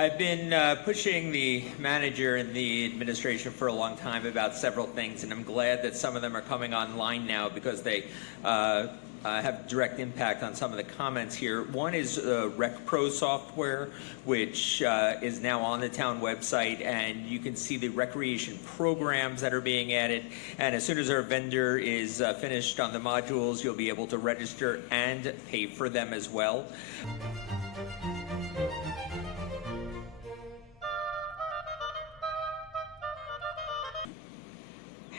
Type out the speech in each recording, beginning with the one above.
I've been pushing the manager and the administration for a long time about several things, and I'm glad that some of them are coming online now because they have direct impact on some of the comments here. One is Rec Pro software, which is now on the town website, and you can see the recreation programs that are being added. And as soon as our vendor is finished on the modules, you'll be able to register and pay for them as well.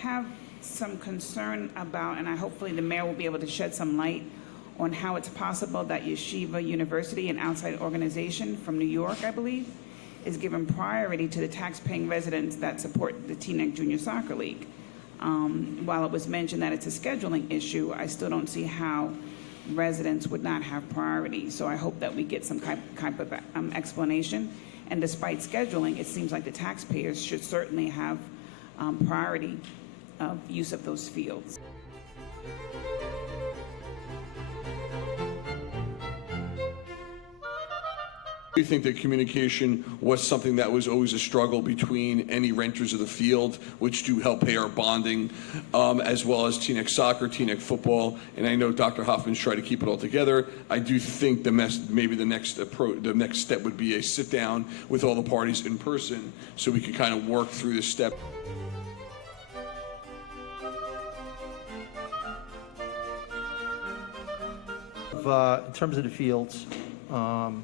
Have some concern about, and hopefully the mayor will be able to shed some light on how it's possible that Yeshiva University, an outside organization from New York, I believe, is given priority to the tax-paying residents that support the Teaneck Junior Soccer League. While it was mentioned that it's a scheduling issue, I still don't see how residents would not have priority. So I hope that we get some type of explanation. And despite scheduling, it seems like the taxpayers should certainly have priority of use of those fields. We think that communication was something that was always a struggle between any renters of the field, which do help pay our bonding, as well as Teaneck soccer, Teaneck football, and I know Dr. Hoffman's tried to keep it all together. I do think maybe the next step would be a sit down with all the parties in person, so we can kind of work through this step. In terms of the fields, I'm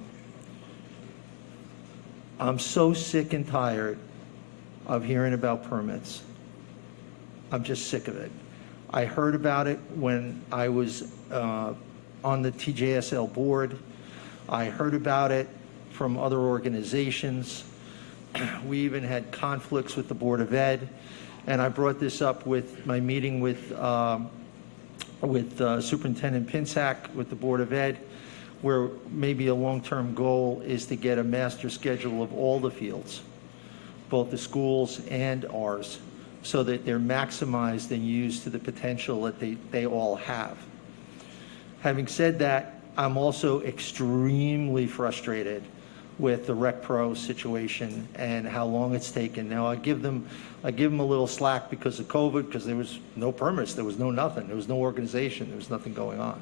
so sick and tired of hearing about permits. I'm just sick of it. I heard about it when I was on the TJSL board. I heard about it from other organizations. We even had conflicts with the Board of Ed, and I brought this up with my meeting with Superintendent Pinsack, with the Board of Ed, where maybe a long-term goal is to get a master schedule of all the fields, both the schools and ours, so that they're maximized and used to the potential that they all have. Having said that, I'm also extremely frustrated with the Rec Pro situation and how long it's taken. Now, I give them a little slack because of COVID, because there was no permits, there was no nothing, there was no organization, there was nothing going on.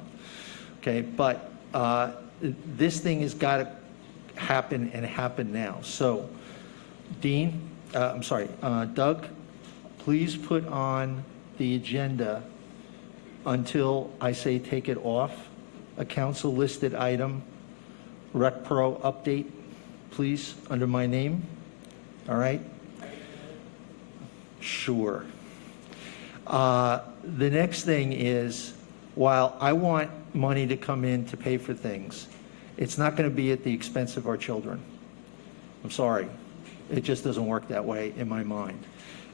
Okay, but this thing has got to happen and happen now. So, Doug, please put on the agenda until I say take it off, a council listed item, Rec Pro update, please, under my name. All right? Sure. The next thing is, while I want money to come in to pay for things, it's not going to be at the expense of our children. I'm sorry. It just doesn't work that way in my mind.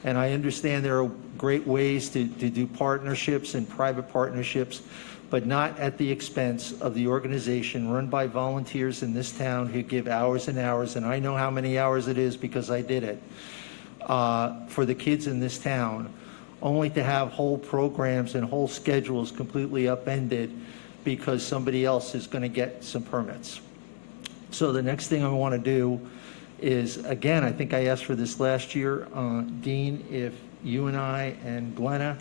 And I understand there are great ways to do partnerships and private partnerships, but not at the expense of the organization run by volunteers in this town who give hours and hours, and I know how many hours it is because I did it, for the kids in this town, only to have whole programs and whole schedules completely upended because somebody else is going to get some permits. So the next thing I want to do is, again, I think I asked for this last year, Dean, if you and I and Glenna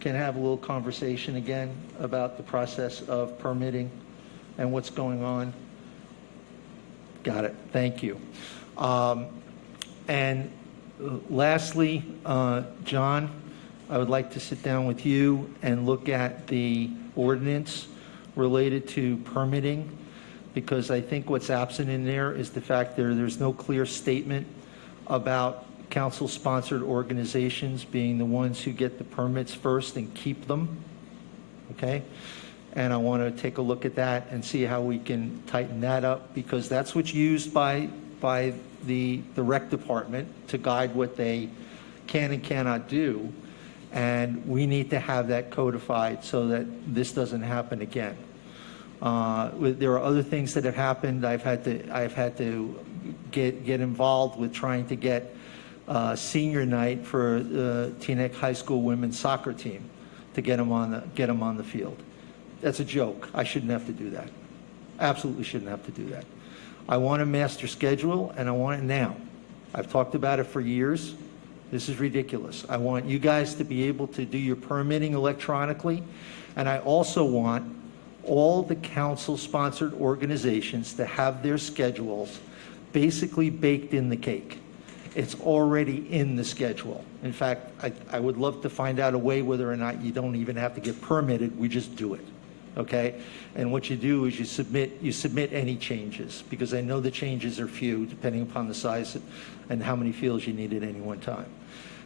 can have a little conversation again about the process of permitting and what's going on. Got it. Thank you. And lastly, John, I would like to sit down with you and look at the ordinance related to permitting, because I think what's absent in there is the fact there's no clear statement about council-sponsored organizations being the ones who get the permits first and keep them, okay? And I want to take a look at that and see how we can tighten that up, because that's what's used by the rec department to guide what they can and cannot do. And we need to have that codified so that this doesn't happen again. There are other things that have happened. I've had to get involved with trying to get senior night for the Teaneck High School women's soccer team to get them on the field. That's a joke. I shouldn't have to do that. Absolutely shouldn't have to do that. I want a master schedule, and I want it now. I've talked about it for years. This is ridiculous. I want you guys to be able to do your permitting electronically, and I also want all the council-sponsored organizations to have their schedules basically baked in the cake. It's already in the schedule. In fact, I would love to find out a way whether or not you don't even have to get permitted, we just do it, okay? And what you do is you submit any changes, because I know the changes are few, depending upon the size and how many fields you need at any one time.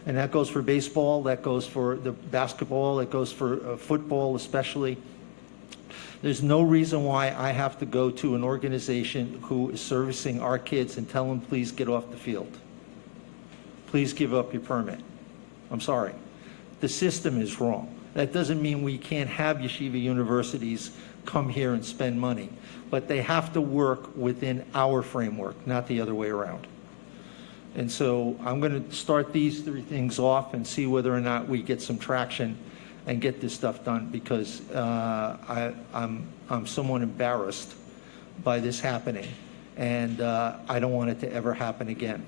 And that goes for baseball, that goes for the basketball, that goes for football especially. There's no reason why I have to go to an organization who is servicing our kids and tell them, please get off the field. Please give up your permit. I'm sorry. The system is wrong. That doesn't mean we can't have yeshiva universities come here and spend money, but they have to work within our framework, not the other way around. And so I'm going to start these three things off and see whether or not we get some traction and get this stuff done, because I'm somewhat embarrassed by this happening, and I don't want it to ever happen again.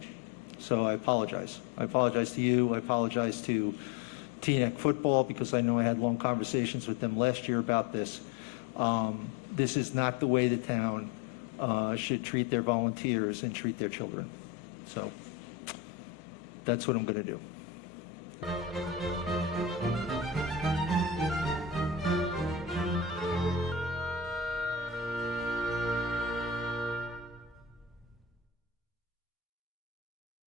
So I apologize. I apologize to you. I apologize to Teaneck football, because I know I had long conversations with them last year about this. This is not the way the town should treat their volunteers and treat their children. So that's what I'm going to do.